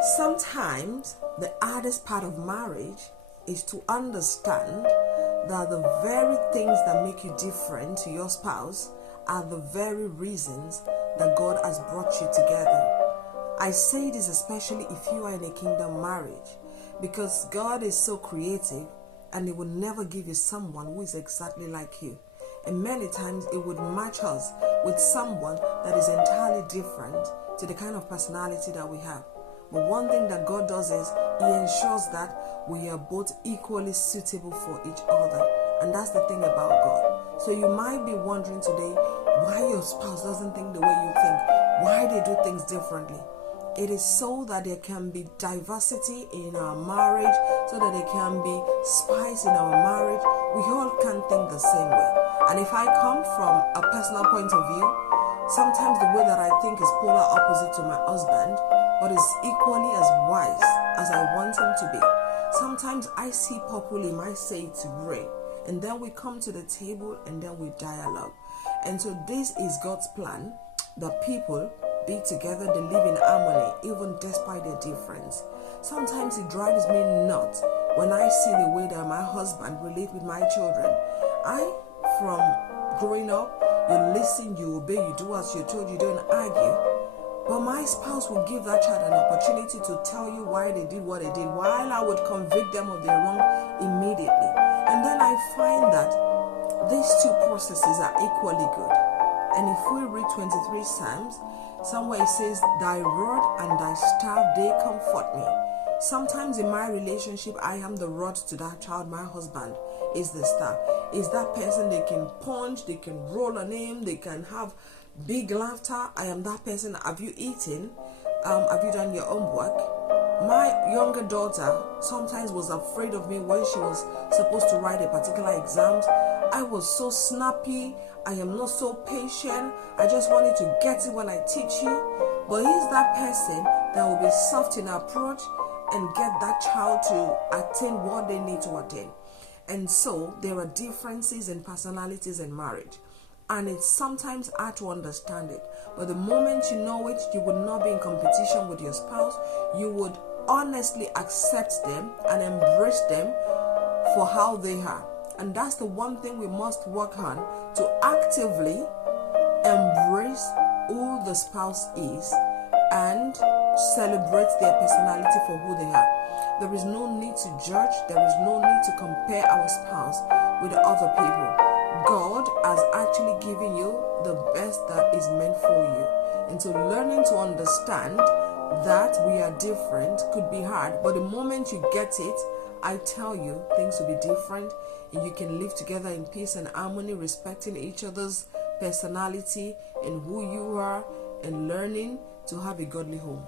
Sometimes the hardest part of marriage is to understand that the very things that make you different to your spouse are the very reasons that God has brought you together. I say this especially if you are in a kingdom marriage, because God is so creative and He will never give you someone who is exactly like you. And many times it would match us with someone that is entirely different to the kind of personality that we have. But one thing that God does is He ensures that we are both equally suitable for each other. And that's the thing about God. So you might be wondering today why your spouse doesn't think the way you think, why they do things differently. It is so that there can be diversity in our marriage, so that there can be spice in our marriage. We all can't think the same way. And if I come from a personal point of view, sometimes the way that I think is polar opposite to my husband, but is equally as wise as I want him to be. Sometimes I see purple, he might say it's gray. And then we come to the table and then we dialogue. And so this is God's plan, that people be together, they live in harmony, even despite their difference. Sometimes it drives me nuts when I see the way that my husband relate with my children. From growing up, you listen, you obey, you do as you're told, you don't argue. But my spouse will give that child an opportunity to tell you why they did what they did, while I would convict them of their wrong immediately. And then I find that these two processes are equally good. And if we read 23 Psalms, somewhere it says, "Thy rod and thy staff, they comfort me." Sometimes in my relationship, I am the rod to that child. My husband is the staff. Is that person they can punch, they can roll on him, they can have big laughter. I am that person. Have you eaten? Have you done your homework? My younger daughter sometimes was afraid of me when she was supposed to write a particular exam. I was so snappy. I am not so patient. I just wanted to get it when I teach you. But he's that person that will be soft in approach and get that child to attain what they need to attain. And so there are differences in personalities in marriage. And it's sometimes hard to understand it. But the moment you know it, you would not be in competition with your spouse. You would honestly accept them and embrace them for how they are. And that's the one thing we must work on, to actively embrace who the spouse is and celebrate their personality for who they are. There is no need to judge. There is no need to compare our spouse with the other people. God has actually given you the best that is meant for you. And so learning to understand that we are different could be hard, but the moment you get it, I tell you, things will be different, and you can live together in peace and harmony, respecting each other's personality and who you are, and learning to have a godly home.